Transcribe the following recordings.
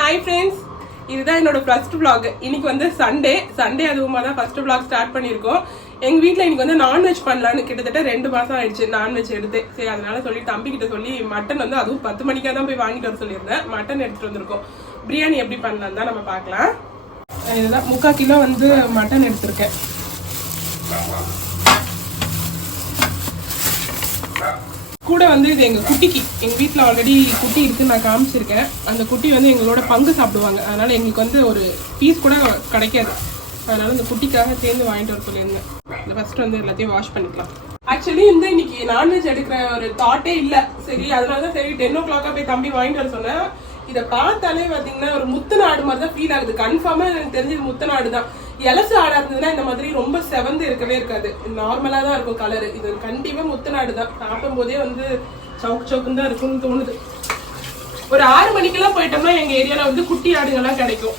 Hi friends, இதுதான் என்னோட first vlog. இன்னைக்கு வந்து சண்டே அதுவுமா தான் ஃபர்ஸ்ட் vlog ஸ்டார்ட் பண்ணியிருக்கோம். எங்க வீட்ல இன்னைக்கு வந்து நான்வெஜ் பண்ணலான்னு கிட்டத்தட்ட 2 மாசம் ஆயிடுச்சு நான்வெஜ் எடுத்து. சரி அதனால சொல்லி தம்பி கிட்ட சொல்லி மட்டன் வந்து அதுவும் 10 மணிக்கா தான் போய் வாங்கிட்டு வர சொல்லியிருந்தேன். மட்டன் எடுத்துட்டு வந்திருக்கோம். பிரியாணி எப்படி பண்ணலாம் தான் நம்ம பார்க்கலாம். இதுதான் 3/4 கிலோ வந்து மட்டன் எடுத்திருக்கேன். கூட வந்து இது எங்க குட்டிக்கு எங்க வீட்டில் ஆல்ரெடி குட்டி இருக்குன்னு நான் காமிச்சிருக்கேன். அந்த குட்டி வந்து எங்களோட பங்கு சாப்பிடுவாங்க. அதனால எங்களுக்கு வந்து ஒரு பீஸ் கூட கிடைக்காது. அதனால இந்த குட்டிக்காக சேர்ந்து வாங்கிட்டு வர சொல்லியிருந்தேன். இந்த ஃபர்ஸ்ட் வந்து எல்லாத்தையும் வாஷ் பண்ணிக்கலாம். ஆக்சுவலி இந்த இன்னைக்கு நான்வெஜ் எடுக்கிற ஒரு தாட்டே இல்லை. சரி அதனாலதான் சரி 10 o'clock போய் தம்பி வாங்கிட்டு வர சொன்னேன். இதை பார்த்தாலே பாத்தீங்கன்னா ஒரு முத்தன ஆடு மாதிரி தான் ஃபீல் ஆகுது. கன்ஃபார்மா எனக்கு தெரிஞ்சது முத்தன ஆடு தான். எலசு ஆடா இருந்ததுன்னா இந்த மாதிரி ரொம்ப செவந்து இருக்கவே இருக்காது. நார்மலா தான் இருக்கும் கலரு. இது கண்டிப்பா முத்தன ஆடு தான். சாப்பிடும் போதே வந்து சவுக்கு சவுக்குன்னு தான் இருக்கும்னு தோணுது. ஒரு 6 மணிக்கெல்லாம் போயிட்டோம்னா எங்க ஏரியால வந்து குட்டி ஆடுங்கெல்லாம் கிடைக்கும்.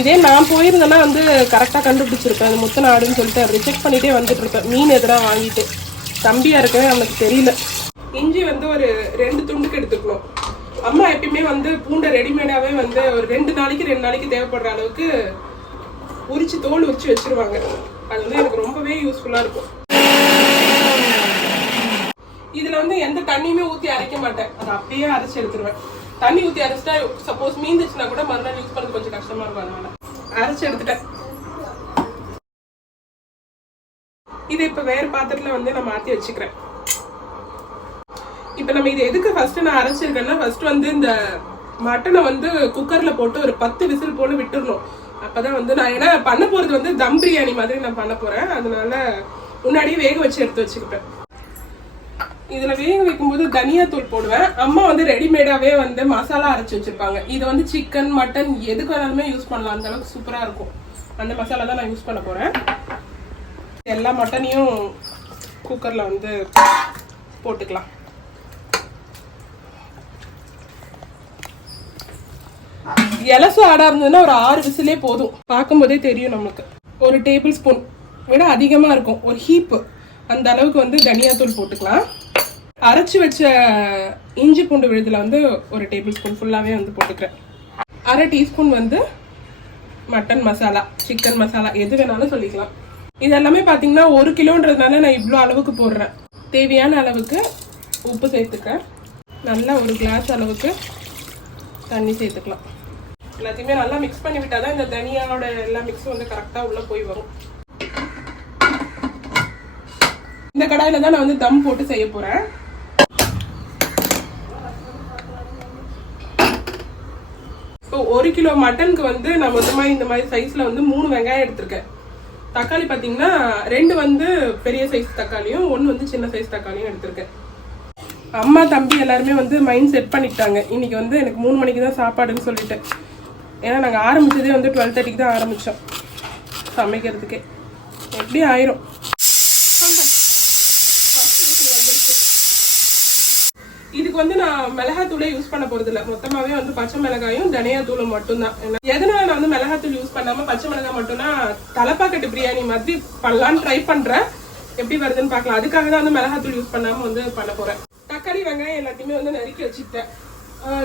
இதே நான் போயிருந்தேன்னா வந்து கரெக்டா கண்டுபிடிச்சிருப்பேன். அது முத்தன ஆடுன்னு சொல்லிட்டு ரிஜெக்ட் பண்ணிட்டே வந்துட்டு இருப்பேன். மீன் எதிராக வாங்கிட்டு தம்பியா இருக்கவே அவனுக்கு தெரியல. இஞ்சி வந்து ஒரு 2 துண்டுக்கு எடுத்துக்கணும். அம்மா எப்பயுமே வந்து பூண்டை ரெடிமேடாவே வந்து ஒரு 2 நாளைக்கு தேவைப்படுற அளவுக்கு உரிச்சு தோல் உரிச்சு வச்சிருவாங்க. அது வந்து எனக்கு ரொம்பவே யூஸ்ஃபுல்லா இருக்கும். இதுல வந்து எந்த தண்ணியுமே ஊத்தி அரைக்க மாட்டேன். அதை அப்படியே அரைச்சு எடுத்துருவேன். தண்ணி ஊத்தி அரைச்சிட்டா சப்போஸ் மீந்துச்சுன்னா கூட மறுநாள் யூஸ் பண்ணது கொஞ்சம் கஷ்டமா இருக்கும். அதனால அரைச்சு எடுத்துட்டேன். இது இப்ப வேற பாத்திரத்துல வந்து நான் மாத்தி வச்சுக்கிறேன். இப்ப நம்ம இது எதுக்கு ஃபர்ஸ்ட் நான் அரைச்சிருக்கேன்னா ஃபர்ஸ்ட் வந்து இந்த மட்டனை வந்து குக்கர்ல போட்டு ஒரு 10 விசில் போல விட்டுறணும். அப்பதான் வந்து நான் ஏன்னா பண்ண போறது வந்து தம் பிரியாணி மாதிரி நான் பண்ண போறேன். அதனால முன்னாடியே வேக வச்சு எடுத்து வச்சுக்கிட்டேன். இதுல வேக வைக்கும்போது தனியா தூள் போடுவேன். அம்மா வந்து ரெடிமேடாவே வந்து மசாலா அரைச்சு வச்சிருப்பாங்க. இது வந்து சிக்கன் மட்டன் எதுக்கு வேணாலுமே யூஸ் பண்ணலாம். அந்த அளவுக்கு சூப்பரா இருக்கும். அந்த மசாலா தான் நான் யூஸ் பண்ண போறேன். எல்லா மட்டனையும் குக்கர்ல வந்து போட்டுக்கலாம். எலசு ஆடா இருந்ததுன்னா ஒரு 6 விசிலே போதும். பார்க்கும்போதே தெரியும் நம்மளுக்கு. ஒரு டேபிள் ஸ்பூன் விட அதிகமா இருக்கும். ஒரு ஹீப் அந்த அளவுக்கு வந்து தனியாத்தூள் போட்டுக்கலாம். அரைச்சு வச்ச இஞ்சி பூண்டு விழுதுல வந்து ஒரு டேபிள் ஸ்பூன் ஃபுல்லாவே வந்து போட்டுக்கிறேன். 1/2 டீஸ்பூன் வந்து மட்டன் மசாலா, சிக்கன் மசாலா எது வேணாலும் சொல்லிக்கலாம். இது எல்லாமே பாத்தீங்கன்னா 1 கிலோன்றதுனால நான் இவ்வளோ அளவுக்கு போடுறேன். தேவையான அளவுக்கு உப்பு சேர்த்துக்கிறேன். நல்லா ஒரு கிளாஸ் அளவுக்கு தண்ணி சேர்த்துக்கலாம். எல்லாத்தையுமே நல்லா மிக்ஸ் பண்ணி விட்டாதான் இந்த தனியாவோட எல்லா மிக்ஸும் வந்து கரெக்டா உள்ள போய் வரும். இந்த கடாயில தான் நான் வந்து தம் போட்டு செய்ய போறேன். இப்போ 1 கிலோ மட்டனுக்கு வந்து நான் மொத்தமா இந்த மாதிரி சைஸ்ல வந்து 3 வெங்காயம் எடுத்திருக்கேன். தக்காளி பாத்தீங்கன்னா 2 வந்து பெரிய சைஸ் தக்காளியும் 1 வந்து சின்ன சைஸ் தக்காளியும் எடுத்திருக்கேன். அம்மா தம்பி எல்லாருமே வந்து மைண்ட் செட் பண்ணிட்டாங்க. இன்னைக்கு வந்து எனக்கு 3 மணிக்கு தான் சாப்பாடுன்னு சொல்லிட்டு. ஏன்னா நாங்கள் ஆரம்பிச்சதே வந்து 12:30 தான் ஆரம்பித்தோம் சமைக்கிறதுக்கே. எப்படி ஆயிரும். இதுக்கு வந்து நான் மிளகாத்தூளே யூஸ் பண்ண போறது இல்லை. மொத்தமாவே வந்து பச்சை மிளகாயும் தனியாத்தூளும் மட்டும்தான். எதனால நான் வந்து மிளகாத்தூள் யூஸ் பண்ணாம பச்சை மிளகாய் மட்டும்னா தலைப்பாக்கட்டு பிரியாணி மாதிரி பண்ணலான்னு ட்ரை பண்றேன். எப்படி வருதுன்னு பார்க்கலாம். அதுக்காக தான் வந்து மிளகாத்தூள் யூஸ் பண்ணாம வந்து பண்ண போறேன். தக்காளி வெங்காயம் எல்லாத்தையுமே வந்து நறுக்கி வச்சுட்டேன்.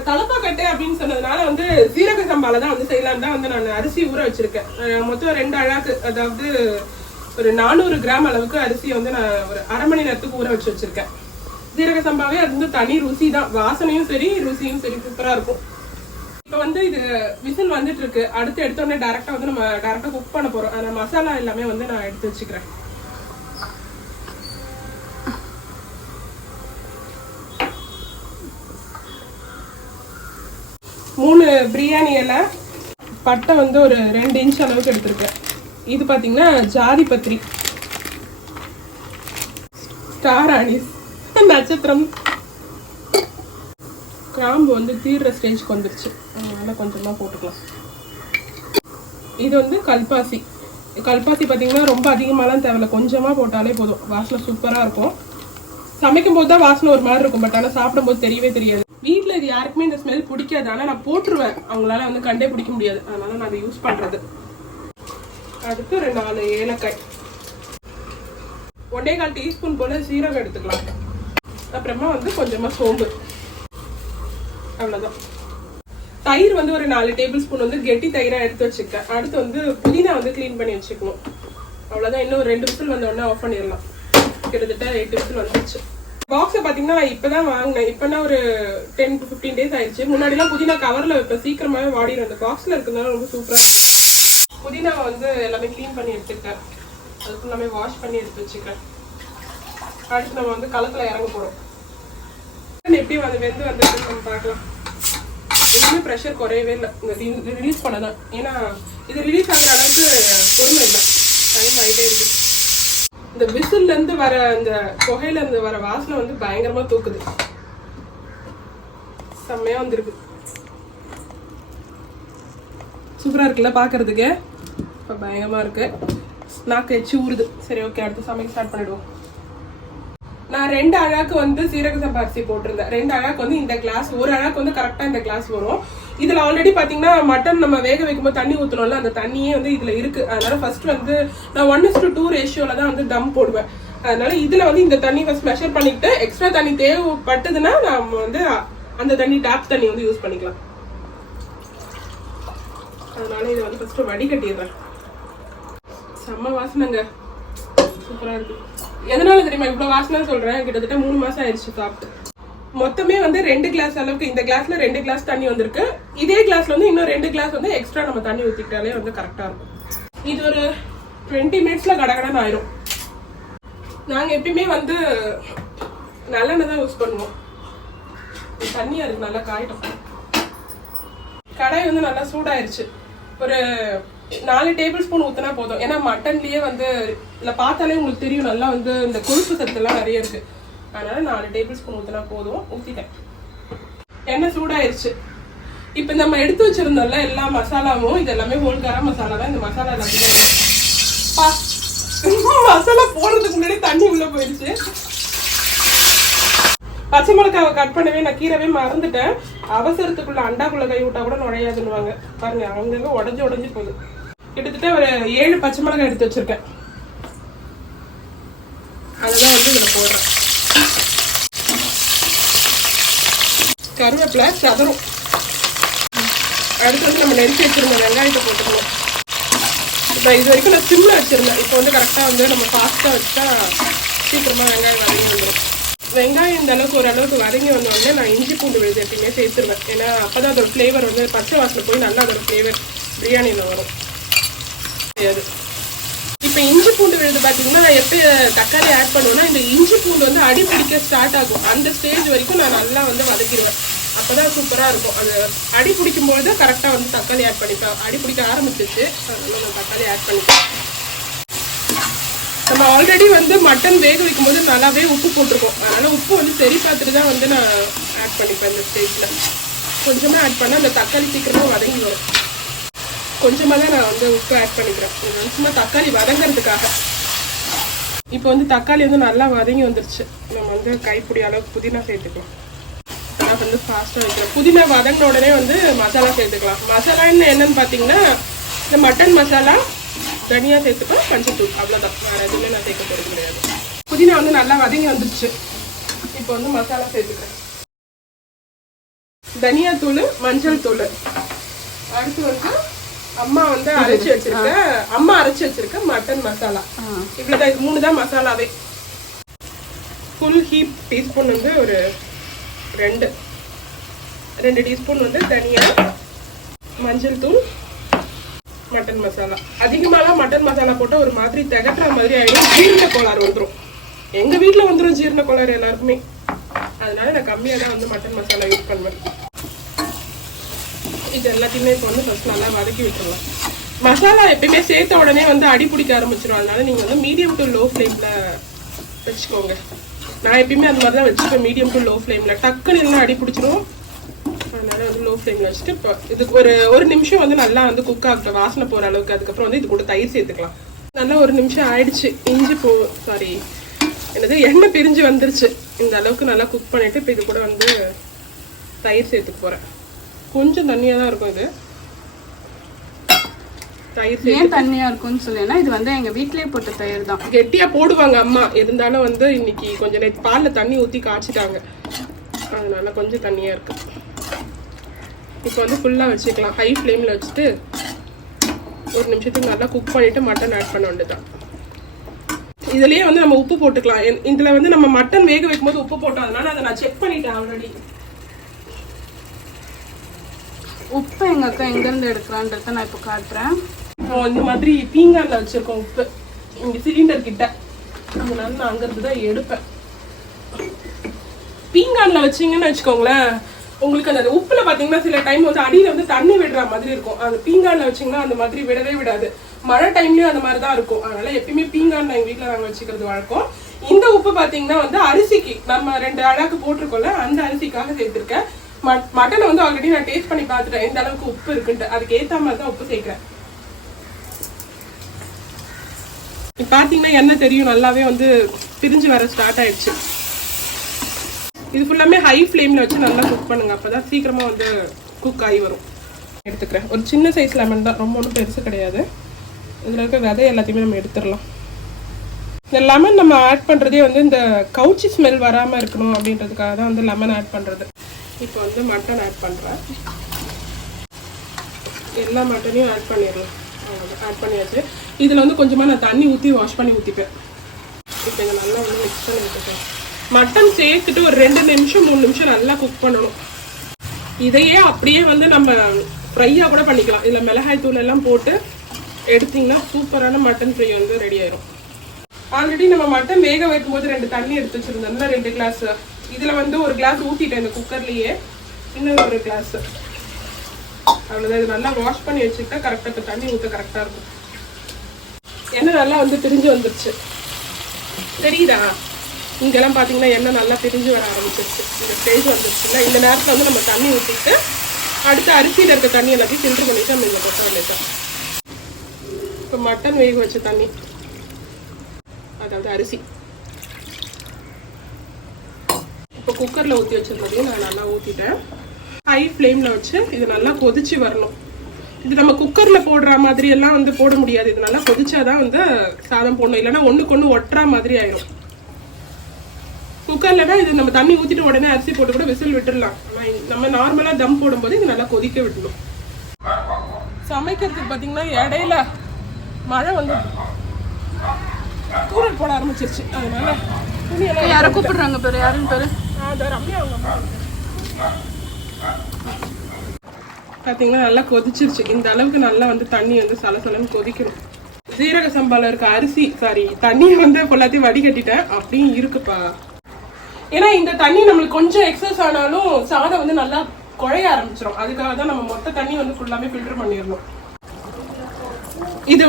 தலப்பாக்கட்டு அப்படின்னு சொன்னதுனால வந்து சீரக சம்பால தான் வந்து செய்யலாம் தான் வந்து நான் அரிசி ஊற வச்சிருக்கேன். மொத்தம் 2 அழாக்கு, அதாவது ஒரு 400 கிராம் அளவுக்கு அரிசியை வந்து நான் ஒரு 1/2 மணி நேரத்துக்கு ஊற வச்சிருக்கேன். சீரக சம்பாவே அது வந்து தனி ருசி தான். வாசனையும் சரி ருசியும் சரி சூப்பரா இருக்கும். இப்போ வந்து இது விசில் வந்துட்டு இருக்கு. அடுத்து எடுத்தோடனே டேரக்டா வந்து நம்ம டேரக்டா குக் பண்ண போறோம். அந்த மசாலா எல்லாமே வந்து நான் எடுத்து வச்சுக்கிறேன். 3 பிரியாணி இலை, பட்டை வந்து ஒரு 2 இன்ச் அளவுக்கு எடுத்திருக்கேன். இது பார்த்தீங்கன்னா ஜாதி பத்திரி, ஸ்டார் ஆனிஸ், நட்சத்திரம், கிராம்பு வந்து தீர்ற ஸ்டேஜ்க்கு வந்துருச்சு. அதனால கொஞ்சமாக போட்டுக்கலாம். இது வந்து கல்பாசி. கல்பாசி பார்த்தீங்கன்னா ரொம்ப அதிகமாலாம் தேவையில்ல, கொஞ்சமாக போட்டாலே போதும். வாசனை சூப்பராக இருக்கும். சமைக்கும் போது தான் வாசனை ஒரு மாதிரி இருக்கும். பட் ஆனால் சாப்பிடும்போது தெரியவே தெரியாது. வீட்டில் இது யாருக்குமே இந்த ஸ்மெல் பிடிக்காது. ஆனால் நான் போட்டுருவேன். அவங்களால வந்து கண்டே பிடிக்க முடியாது. அதனால நான் அதை யூஸ் பண்ணுறது. அடுத்து ஒரு 4 ஏலக்காய், 1.25 டீஸ்பூன் போல சீரகம் எடுத்துக்கலாம். அப்புறமா வந்து கொஞ்சமாக சோம்பு. அவ்வளோதான். தயிர் வந்து ஒரு 4 டேபிள் ஸ்பூன் வந்து கெட்டி தயிரா எடுத்து வச்சுக்கிட்டேன். அடுத்து வந்து புதினா வந்து க்ளீன் பண்ணி வச்சுக்கணும். அவ்வளோதான். இன்னும் ஒரு 2 விசில் வந்த உடனே ஆஃப் பண்ணிடலாம். கிட்டத்தட்ட 8 விசில் வந்துருச்சு. பாக்ஸை பார்த்தீங்கன்னா நான் இப்போ தான் வாங்கினேன். இப்போனா ஒரு 10 to 15 days ஆயிடுச்சு. முன்னாடிலாம் புதினா கவரில் வைப்பேன், சீக்கிரமாகவே வாடிடும். அந்த பாக்ஸில் இருக்கிறதுனால ரொம்ப சூப்பராக. புதினாவை வந்து எல்லாமே க்ளீன் பண்ணி எடுத்துக்கிட்டேன். அதுக்கு எல்லாமே வாஷ் பண்ணி எடுத்து வச்சுக்கிறேன். அடுத்து நம்ம வந்து களத்தில் இறங்க போகிறோம். எப்படி வந்து வெந்து வந்துட்டு நம்ம பார்க்கலாம். எதுவுமே ப்ரெஷர் குறையவே இல்லை. இந்த ரிலீஸ் பண்ண தான். ஏன்னா இது ரிலீஸ் ஆகிற அளவுக்கு பொறுமை இல்லை, டைம் ஆகிட்டே இருக்கு. இந்த விசில்லேருந்து வர இந்த புகையிலேருந்து வர வாசனை வந்து பயங்கரமாக தூக்குது. செம்மையாக வந்துருக்கு. சூப்பராக இருக்குல்ல பார்க்கறதுக்கு. இப்போ பயங்கரமாக இருக்கு. நாக்கு எச்சு ஊறுது. சரி, ஓகே, அடுத்து சமைக்க ஸ்டார்ட் பண்ணிடுவோம். நான் 2 அழாக்கு வந்து சீரக சம்பா அரிசி போட்டிருந்தேன். 2 அழாக்கு வந்து இந்த கிளாஸ், ஒரு அழாக்கு வந்து கரெக்டாக இந்த கிளாஸ் வரும். இதில் ஆல்ரெடி பார்த்தீங்கன்னா மட்டன் நம்ம வேக வைக்கும்போது தண்ணி ஊற்றணும்ல, அந்த தண்ணியே வந்து இதில் இருக்கு. அதனால ஃபர்ஸ்ட் வந்து நான் 1:2 ரேஷியோவில் தான் வந்து தம் போடுவேன். அதனால இதில் வந்து இந்த தண்ணி ஃபர்ஸ்ட் மெஷர் பண்ணிக்கிட்டு எக்ஸ்ட்ரா தண்ணி தேவைப்பட்டதுன்னா நம்ம வந்து அந்த தண்ணி டேப் தண்ணி வந்து யூஸ் பண்ணிக்கலாம். அதனால இதை வந்து ஃபர்ஸ்ட் வடிகட்டிடுறேன். செம்ம வாசனைங்க, சூப்பராக இருக்கு. எதனால தெரியுமா இவ்வளோ வாசனை சொல்றேன்? கிட்டத்தட்ட 3 மாசம் ஆயிடுச்சு சாப்பிட்டு. மொத்தமே வந்து 2 கிளாஸ் அளவுக்கு, இந்த கிளாஸ்ல 2 கிளாஸ் தண்ணி வந்திருக்கு. இதே கிளாஸ்ல வந்து இன்னும் 2 கிளாஸ் வந்து எக்ஸ்ட்ரா நம்ம தண்ணி ஊற்றிக்கிட்டாலே வந்து கரெக்டா இருக்கும். இது ஒரு 20 மினிட்ஸ்ல கடகடன்னு ஆயிரும். நாங்க எப்பயுமே வந்து நல்லெண்ணெய் தான் யூஸ் பண்ணுவோம். தண்ணி அதுக்கு நல்லா காயிடும். கடாய் வந்து நல்லா சூடாயிருச்சு. ஒரு 4 டேபிள் ஸ்பூன் ஊற்றினா போதும். ஏன்னா மட்டன்லேயே வந்து இதில் பார்த்தாலே உங்களுக்கு தெரியும் நல்லா வந்து இந்த கொழுப்பு சத்துலாம் நிறைய இருக்கு. அதனால 4 டேபிள் ஸ்பூன் ஊற்றினா போதும். ஊற்றிட்டேன். எண்ணெய் சூடாயிருச்சு. இப்போ நம்ம எடுத்து வச்சிருந்தோம்ல எல்லா மசாலாவும், இது எல்லாமே ஹோல் கரம் மசாலா தான். இந்த மசாலா எல்லாத்தையும் மசாலா போடுறதுக்கு முன்னாடி தண்ணி உள்ள போயிடுச்சு. பச்சை மிளகாவை கட் பண்ணவே நான் கீரவே மறந்துட்டேன். அவசரத்துக்குள்ள அண்டாக்குள்ள கை விட்டா கூட நுழையாதுன்னுவாங்க. பாருங்க, அங்கங்க உடஞ்சு போகுது. கிட்டத்தட்ட ஒரு 7 பச்சை மிளகாய் எடுத்து வச்சிருக்கேன். அதெல்லாம் வந்து இதுல போடுறேன். கருவேப்பிலை சதரும். அடுத்து வந்து நம்ம நெருக்கி வச்சிருந்த வெங்காயத்தை போட்டுக்கணும். இப்போ இது வரைக்கும் நான் சிம்ல வச்சிருந்தேன். இப்போ வந்து கரெக்டா வந்து நம்ம ஃபாஸ்டா வச்சா சீக்கிரமா வெங்காயம் வதங்கி வந்துடும். வெங்காயம் இந்த அளவுக்கு ஓரளவுக்கு வதங்கி வந்தோடனே நான் இஞ்சி பூண்டு விழுது எப்பயுமே சேர்த்துருவேன். ஏன்னா அப்போதான் அதோட ஃப்ளேவர் வந்து பச்சை வாசனை போய் நல்லா அதோட ஃப்ளேவர் பிரியாணியில் வரும். இப்போ இஞ்சி பூண்டு விழுது பார்த்தீங்கன்னா நான் எப்போ தக்காளி ஆட் பண்ணுவேன்னா இந்த இஞ்சி பூண்டு வந்து அடி பிடிக்க ஸ்டார்ட் ஆகும். அந்த ஸ்டேஜ் வரைக்கும் நான் நல்லா வந்து வதக்கிடுவேன். அப்போதான் சூப்பராக இருக்கும். அது அடி பிடிக்கும்போது கரெக்டாக வந்து தக்காளி ஆட் பண்ணிப்பேன். அடி பிடிக்க ஆரம்பிச்சிச்சு, அதனால நான் தக்காளி ஆட் பண்ணிப்பேன். நம்ம ஆல்ரெடி வந்து மட்டன் வேக வைக்கும் போது நல்லாவே உப்பு போட்டிருக்கோம். அதனால உப்பு வந்து சரி பார்த்துட்டு தான் வந்து நான் ஆட் பண்ணிப்பேன். இந்த ஸ்டேஜில் கொஞ்சமாக ஆட் பண்ணால் அந்த தக்காளி சீக்கிரமாக வதங்கி வரும். கொஞ்சமாக தான் நான் வந்து உப்பு ஆட் பண்ணிக்கிறேன், சும்மா தக்காளி வதங்கிறதுக்காக. இப்போ வந்து தக்காளி வந்து நல்லா வதங்கி வந்துருச்சு. நம்ம வந்து கைப்பிடி அளவுக்கு புதினா சேர்த்துக்கலாம். நான் வந்து ஃபாஸ்ட்டாக வைக்கிறேன். புதினா வதங்கின உடனே வந்து மசாலா சேர்த்துக்கலாம். மசாலான்னு என்னன்னு பார்த்தீங்கன்னா இந்த மட்டன் மசாலா, தனியா சேர்த்துப்பேன், மஞ்சத்தூள், அவ்வளோதான். வேறு எதுவுமே நான் சேர்க்க போகிறது கிடையாது. புதினா வந்து நல்லா வதங்கி வந்துடுச்சு. இப்போ வந்து மசாலா சேர்த்துக்கிறேன். தனியாத்தூள், மஞ்சள் தூள். அடுத்து வந்து அம்மா வந்து அரைச்சி வச்சிருக்க மட்டன் மசாலா. இவ்வளோதான். இது 3 தான் மசாலாவே. ஃபுல் ஹீப் டீஸ்பூன் வந்து ஒரு 2 டீஸ்பூன் வந்து தனியா, மஞ்சள் தூள், மட்டன் மசாலா. அதிகமாலாம் மட்டன் மசாலா போட்டால் ஒரு மாதிரி திகட்டுற மாதிரி ஆகிடும். ஜீரண கோளாறு வந்துடும். எங்கள் வீட்டில் வந்துடும் ஜீரண கோளாறு எல்லாருக்குமே. அதனால நான் கம்மியாக தான் வந்து மட்டன் மசாலா யூஸ் பண்ணுவேன். இது எல்லாத்தையுமே இப்போ வந்து ஃபர்ஸ்ட் நல்லா வதக்கி விட்டுருலாம். மசாலா எப்பயுமே சேர்த்த உடனே வந்து அடி பிடிக்க ஆரம்பிச்சிடும். அதனால நீங்கள் வந்து மீடியம் டு லோ ஃப்ளேமில் வச்சுக்கோங்க. நான் எப்பயுமே அந்த மாதிரி தான் வச்சுப்பேன், மீடியம் டு லோ ஃப்ளேமில். டக்குன்னு எல்லாம் அடி பிடிச்சிடும். அதனால வந்து லோ ஃப்ளேமில் வச்சுட்டு இப்போ இதுக்கு ஒரு நிமிஷம் வந்து நல்லா வந்து குக் ஆகட்டும், வாசனை போகிற அளவுக்கு. அதுக்கப்புறம் வந்து இது கூட தயிர் சேர்த்துக்கலாம். நல்லா 1 நிமிஷம் ஆயிடுச்சு. எண்ணெய் பிரிஞ்சு வந்துருச்சு. இந்த அளவுக்கு நல்லா குக் பண்ணிவிட்டு இப்போ இது கூட வந்து தயிர் சேர்த்துக்க போகிறேன். கொஞ்சம் தண்ணியாக தான் இருக்கும் இது. தயிர் ஏன் தண்ணியாக இருக்கும்னு சொல்லினா இது வந்து எங்கள் வீட்டிலேயே போட்ட தயிர் தான். கெட்டியாக போடுவாங்க அம்மா. இருந்தாலும் வந்து இன்னைக்கு கொஞ்சம் நேற்று பாலில் தண்ணி ஊற்றி காய்ச்சிட்டாங்க. அதனால கொஞ்சம் தண்ணியாக இருக்கு. இப்போ வந்து ஃபுல்லாக வச்சுக்கலாம். ஹை ஃப்ளேமில் வச்சுட்டு ஒரு நிமிஷத்துக்கு நல்லா குக் பண்ணிவிட்டு மட்டன் ஆட் பண்ண வேண்டியதுதான். இதுலேயே வந்து நம்ம உப்பு போட்டுக்கலாம். இதில் வந்து நம்ம மட்டன் வேக வைக்கும்போது உப்பு போட்டோம், அதனால அதை நான் செக் பண்ணிட்டேன் ஆல்ரெடி. உப்பு எங்கள் அக்கா எங்கேருந்து எடுக்கலான்றத நான் இப்போ காட்டுறேன். இந்த மாதிரி பீங்கானில் வச்சுருக்கோம் உப்பு இங்கே சிலிண்டர் கிட்ட, அதனால நான் அங்கேருந்து தான் எடுப்பேன். பீங்கானில் வச்சிங்கன்னு வச்சுக்கோங்களேன், உங்களுக்கு அந்த உப்புல பார்த்தீங்கன்னா சில டைம் வந்து அடியில் வந்து தண்ணி விடுற மாதிரி இருக்கும். அது பீங்கானில் வச்சிங்கன்னா அந்த மாதிரி விடவே விடாது. மழை டைம்லேயும் அந்த மாதிரி தான் இருக்கும். அதனால எப்பயுமே பீங்கான் எங்கள் வீட்டில் நாங்கள் வச்சுக்கிறது வழக்கம். இந்த உப்பு பார்த்தீங்கன்னா வந்து அரிசிக்கு நம்ம 2 அழகு போட்டிருக்கோம்ல, அந்த அரிசிக்காக சேர்த்துருக்கேன். மட்டனை வந்து ஆல்ரெடி நான் டேஸ்ட் பண்ணி பார்த்துட்டேன் எந்த அளவுக்கு உப்பு இருக்குன்ட்டு. அதுக்கு ஏற்ற மாதிரி தான் உப்பு சேர்க்கிறேன். இப்போ பார்த்தீங்கன்னா எண்ணெய் தெரியும், நல்லாவே வந்து பிரிஞ்சு வர ஸ்டார்ட் ஆயிடுச்சு. இது ஃபுல்லாமே ஹை ஃப்ளேமில் வச்சு நல்லா குக் பண்ணுங்க, அப்போ தான் சீக்கிரமாக வந்து குக் ஆகி வரும். எடுத்துக்கிறேன் ஒரு சின்ன சைஸ் லெமன் தான், ரொம்ப ஒன்றும் பெருசு கிடையாது. இதில் இருக்க விதை எல்லாத்தையுமே நம்ம எடுத்துடலாம். இந்த லெமன் நம்ம ஆட் பண்ணுறதே வந்து இந்த கவுச்சி ஸ்மெல் வராமல் இருக்கணும் அப்படின்றதுக்காக தான் வந்து லெமன் ஆட் பண்ணுறது. இப்போ வந்து மட்டன் ஆட் பண்ணுறேன். எல்லா மட்டனையும் ஆட் பண்ணிடலாம். ஆட் பண்ணியாச்சு. இதில் வந்து கொஞ்சமாக நான் தண்ணி ஊற்றி வாஷ் பண்ணி ஊற்றிப்பேன். இப்போ இங்கே நல்லா வந்து மிக்ஸ் பண்ணி வச்சுப்பேன். மட்டன் சேர்த்துட்டு ஒரு 2 நிமிஷம் 3 நிமிஷம் நல்லா குக் பண்ணணும். இதையே அப்படியே வந்து நம்ம ஃப்ரையாக கூட பண்ணிக்கலாம். இதில் மிளகாய் தூள் எல்லாம் போட்டு எடுத்திங்கன்னா சூப்பரான மட்டன் ஃப்ரை வந்து ரெடி ஆயிடும். ஆல்ரெடி நம்ம மட்டன் வேக வைக்கும்போது 2 தண்ணி எடுத்து வச்சுருந்தோம்னா 2 கிளாஸ். இதில் வந்து 1 கிளாஸ் ஊற்றிட்டேன் இந்த குக்கர்லேயே, இன்னும் 1 கிளாஸ். அவ்வளோதான். இது நல்லா வாஷ் பண்ணி வச்சுக்கிட்டா கரெக்டாக இப்போ தண்ணி ஊற்ற கரெக்டாக இருக்கும். எண்ணெய் நல்லா வந்து பிரிஞ்சு வந்துருச்சு, தெரியுதா? இங்கெல்லாம் பார்த்தீங்கன்னா எண்ணெய் நல்லா பிரிஞ்சு வர ஆரம்பிச்சிருச்சு. இந்த ஸ்டேஜ் வந்துருச்சுன்னா இந்த நேரத்தில் வந்து நம்ம தண்ணி ஊற்றிட்டு அடுத்து அரிசியில் இருக்க தண்ணி எல்லாத்தையும் ஃபில்டர் பண்ணிவிட்டு நம்ம இங்கே கொட்ட வேண்டியதான். இப்போ மட்டன் வேக வச்ச தண்ணி, அதாவது அரிசி, இப்போ குக்கரில் ஊற்றி வச்சிருந்ததையும் நான் நல்லா ஊற்றிட்டேன். ஹை ஃப்ளேமில் வச்சு இது நல்லா கொதிச்சு வரணும். இது நம்ம குக்கரில் போடுற மாதிரி எல்லாம் வந்து போட முடியாது. இது நல்லா கொதிச்சாதான் வந்து சாதம் போடணும், இல்லைன்னா ஒன்றுக்கு ஒன்று ஒட்டுற மாதிரி ஆயிடும். குக்கர்லனா இது நம்ம தண்ணி ஊற்றிட்டு உடனே அரிசி போட்டு கூட விசில் விட்டுடலாம். நம்ம நார்மலாக தம் போடும்போது இது நல்லா கொதிக்க விடணும். சமைக்கிறதுக்கு பார்த்தீங்கன்னா இடையில மழை வந்து தூரல் போட ஆரம்பிச்சிருச்சு. அதனால துணியெல்லாம் யாரை கூப்பிடுறாங்க பேரு? யாருன்னு பேரு? ரம்யா அவங்க அம்மா. பார்த்தீங்கன்னா நல்லா கொதிச்சிருச்சு. இந்த அளவுக்கு நல்லா வந்து தண்ணி வந்து சலசலன்னு கொதிக்கணும். சீரக சம்பால இருக்க அரிசி தண்ணியை வந்து எல்லாத்தையும் வடிகட்டிட்டேன். அப்படியும் இருக்குப்பா. ஏன்னா இந்த தண்ணி நம்மளுக்கு கொஞ்சம் எக்ஸஸ் ஆனாலும் சாதம் வந்து நல்லா குழைய ஆரம்பிச்சிடும். அதுக்காக தான் நம்ம மொத்த தண்ணி வந்து ஃபுல்லாமே ஃபில்டர் பண்ணிடணும். இது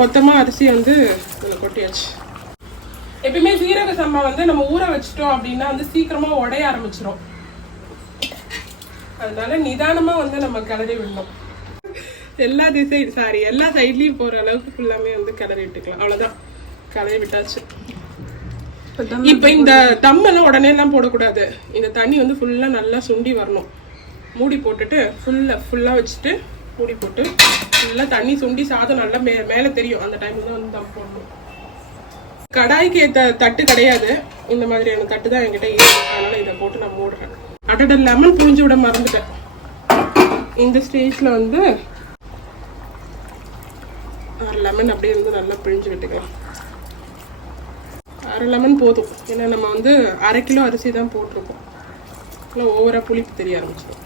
மொத்தமாக அரிசி வந்து இதில் கொட்டியாச்சு. எப்பயுமே சீரக சம்பா வந்து நம்ம ஊற வச்சிட்டோம் அப்படின்னா வந்து சீக்கிரமா உடைய ஆரம்பிச்சிடும். அதனால நிதானமா வந்து நம்ம கிளறி விடணும். எல்லா சைட்லயும் போற அளவுக்கு ஃபுல்லாமே வந்து கிளறி விட்டுக்கலாம். அவ்வளவுதான், கிளறி விட்டாச்சு. இப்ப இந்த தம்மெல்லாம் உடனே எல்லாம் போடக்கூடாது. இந்த தண்ணி வந்து ஃபுல்லா நல்லா சுண்டி வரணும். மூடி போட்டுட்டு ஃபுல்லா வச்சுட்டு மூடி போட்டு ஃபுல்லா தண்ணி சுண்டி சாதம் நல்லா மேலே தெரியும். அந்த டைம்ல தான் வந்து தம் போடணும். கடாய்க்கு ஏற்ற தட்டு கிடையாது, இந்த மாதிரியான தட்டு தான் என்கிட்ட இருக்கு. அதனால இதை போட்டு நான் மூடுறேன். அடட லெமன் புழிஞ்சு விட மறந்துட்டேன். இந்த ஸ்டேஜ்ல வந்து 1/2 லெமன் அப்படியே இருந்து நல்லா பிழிஞ்சு விட்டுக்கலாம். 1/2 லெமன் போதும். ஏன்னா நம்ம வந்து 1/2 கிலோ அரிசி தான் போட்டிருக்கோம். இல்லை ஓவரா புளிப்பு தெரிய ஆரம்பிச்சிடும்.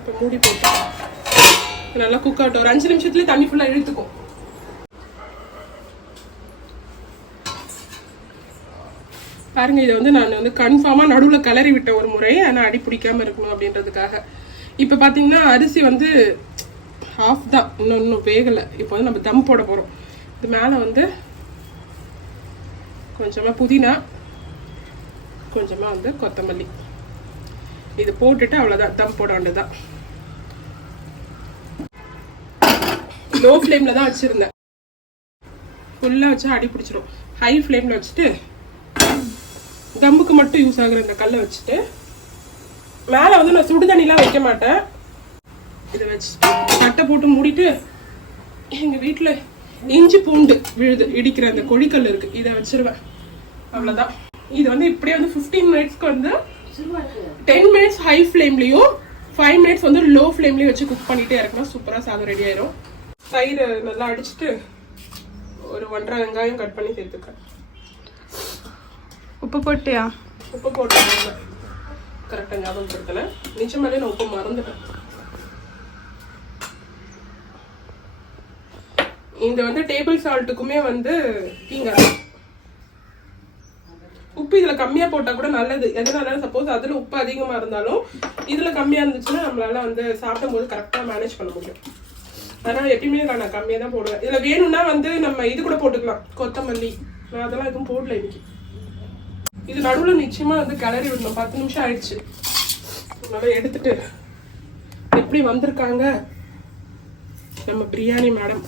இப்போ மூடி போட்டு நல்லா குக் ஆகட்டும். ஒரு 5 நிமிஷத்துலேயே தண்ணி ஃபுல்லாக இழுத்துக்கும். பாருங்க, இதை வந்து நான் வந்து கன்ஃபார்மாக நடுவில் கிளறி விட்டேன் ஒரு முறை, ஆனால் அடி பிடிக்காமல் இருக்கணும் அப்படின்றதுக்காக. இப்போ பார்த்தீங்கன்னா அரிசி வந்து ஹாஃப் தான், இன்னும் வேகலை. இப்போ வந்து நம்ம தம் போட போகிறோம். இது மேலே வந்து கொஞ்சமாக புதினா, கொஞ்சமாக வந்து கொத்தமல்லி, இது போட்டுட்டு அவ்வளோதான், தம் போட வேண்டியதான். லோ ஃப்ளேமில் தான் வச்சுருந்தேன். ஃபுல்லாக வச்சா அடி பிடிச்சிடும். ஹை ஃப்ளேமில் வச்சுட்டு தம்முக்கு மட்டும் யூஸ் ஆகுற இந்த கல்லை வச்சுட்டு மேலே வந்து நான் சுடு தண்ணிலாம் வைக்க மாட்டேன். இதை வச்சு தட்டை போட்டு மூடிட்டு எங்கள் வீட்டில் இஞ்சி பூண்டு விழுது இடிக்கிற அந்த கொழிக்கல் இருக்கு, இதை வச்சிருவேன். அவ்வளோதான். இது வந்து இப்படியே வந்து 15 மினிட்ஸ்க்கு வந்து 10 மினிட்ஸ் ஹை ஃப்ளேம்லையும் 5 மினிட்ஸ் வந்து லோ ஃப்ளேம்லேயே வச்சு குக் பண்ணிட்டே இருக்கணும். சூப்பராக சாதம் ரெடி ஆயிரும். தயிர் நல்லா அடிச்சுட்டு ஒரு 1.5 வெங்காயம் கட் பண்ணி சேர்த்துக்கிறேன். உப்பு போட்டியா? உப்பு போட்டு கரெக்டாக ஞாபகம் கொடுத்தேன். நிச்சயமாலே நான் உப்பு மறந்துட்டேன். இந்த வந்து டேபிள் சால்ட்டுக்குமே வந்து தீங்காது. உப்பு இதுல கம்மியா போட்டா கூட நல்லது. எதனால சப்போஸ் அதுல உப்பு அதிகமா இருந்தாலும் இதுல கம்மியா இருந்துச்சுன்னா நம்மளால வந்து சாப்பிடும் போது கரெக்டா மேனேஜ் பண்ண முடியும். அதனால எப்பயுமே நான் கம்மியா தான் போடுவேன். இதுல வேணும்னா வந்து நம்ம இது கூட போட்டுக்கலாம், கொத்தமல்லி. நான் அதெல்லாம் எதுவும் போடல இன்னைக்கு. இது நடுவில் நிச்சயமா வந்து கிளறி விடணும். 10 நிமிஷம் ஆயிடுச்சு. அதனால எடுத்துட்டு எப்படி வந்திருக்காங்க நம்ம பிரியாணி மேடம்.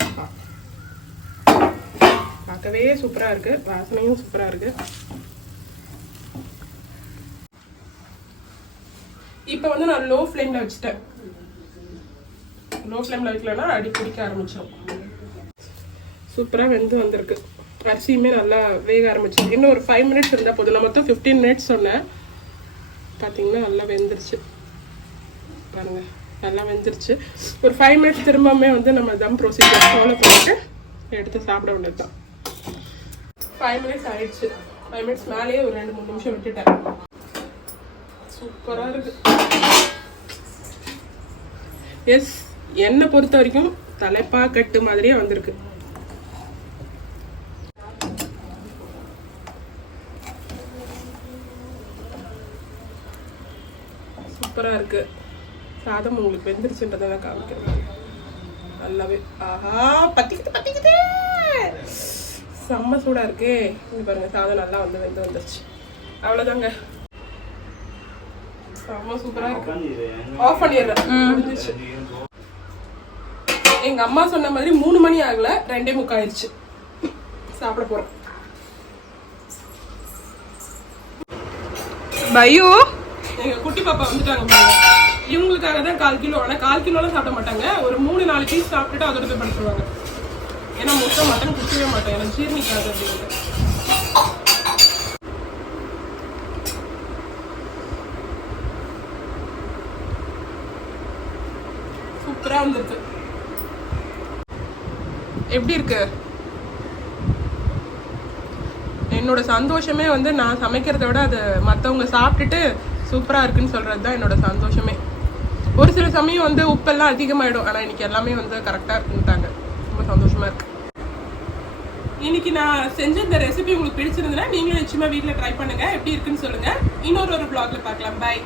பார்க்கவே சூப்பரா இருக்கு, வாசனையும் சூப்பரா இருக்கு. இப்போ வந்து நான் லோ ஃப்ளேம்ல வச்சுட்டேன். லோ ஃப்ளேம்ல வைக்கலன்னா அடி பிடிக்க ஆரம்பிச்சிடும். சூப்பரா வெந்து வந்திருக்கு. அரிசியுமே நல்லா வேக ஆரம்பிச்சு. இன்னும் ஒரு 5 மினிட்ஸ் இருந்தால் போதும். நான் மொத்தம் 15 மினிட்ஸ் சொன்னேன். பார்த்தீங்கன்னா நல்லா வெந்துருச்சு பாருங்க, நல்லா வெந்துருச்சு. ஒரு 5 மினிட்ஸ் திரும்பவுமே வந்து நம்ம தம் ப்ரொசீஜர் ஃபாலோ பண்ணிட்டு எடுத்து சாப்பிட வேண்டியது தான். 5 மினிட்ஸ் ஆயிடுச்சு. 5 மினிட்ஸ் மேலேயே ஒரு 2-3 நிமிஷம் விட்டுட்டேன். சூப்பராக இருக்கு. எஸ், என்னை பொறுத்த வரைக்கும் தலைப்பா கட்டு மாதிரியே வந்திருக்கு. சூப்பராக இருக்கு. சாதம் உங்களுக்கு வெந்துருச்சுன்றதை நான் காமிக்கிறேன். நல்லாவே ஆஹா பத்திக்கிட்டு செம்ம சூடாக இருக்கே. இது பாருங்க, சாதம் நல்லா வந்து வெந்து வந்துருச்சு. அவ்வளோதாங்க, செம்ம சூப்பராக இருக்கு. ஆஃப் பண்ணிடுறேன், முடிஞ்சிச்சு. எங்க அம்மா சொன்ன மாதிரி 3 மணி ஆகல, 2:45 ஆயிடுச்சு. சாப்பிட போறோம். பையோ, எங்க குட்டி பாப்பா வந்துட்டாங்க பாருங்க. இவங்களுக்காக தான் 1/4 கிலோ. ஆனால் 1/4 கிலோலாம் சாப்பிட மாட்டாங்க. ஒரு 3-4 பீஸ் சாப்பிட்டுட்டு அதோட போய் படுத்துருவாங்க. ஏன்னா மொத்தம் மட்டன் குடிக்கவே மாட்டேன், எனக்கு ஜீர்ணிக்காது அப்படின்ட்டு. சூப்பரா வந்துருக்கு. எப்படி இருக்கு? என்னோட சந்தோஷமே வந்து நான் சமைக்கிறத விட அது மற்றவங்க சாப்பிட்டுட்டு சூப்பராக இருக்குன்னு சொல்கிறது தான் என்னோட சந்தோஷமே. ஒரு சில சமயம் வந்து உப்பெல்லாம் அதிகமாகிடும், ஆனால் இன்னைக்கு எல்லாமே வந்து கரெக்டாக இருக்குன்ட்டாங்க. ரொம்ப சந்தோஷமாக இருக்கு. இன்னைக்கு நான் செஞ்ச இந்த ரெசிபி உங்களுக்கு பிடிச்சிருந்ததுன்னா நீங்களும் நிச்சயமாக வீட்டில் ட்ரை பண்ணுங்கள். எப்படி இருக்குன்னு சொல்லுங்கள். இன்னொரு vlogல பார்க்கலாம். பாய்.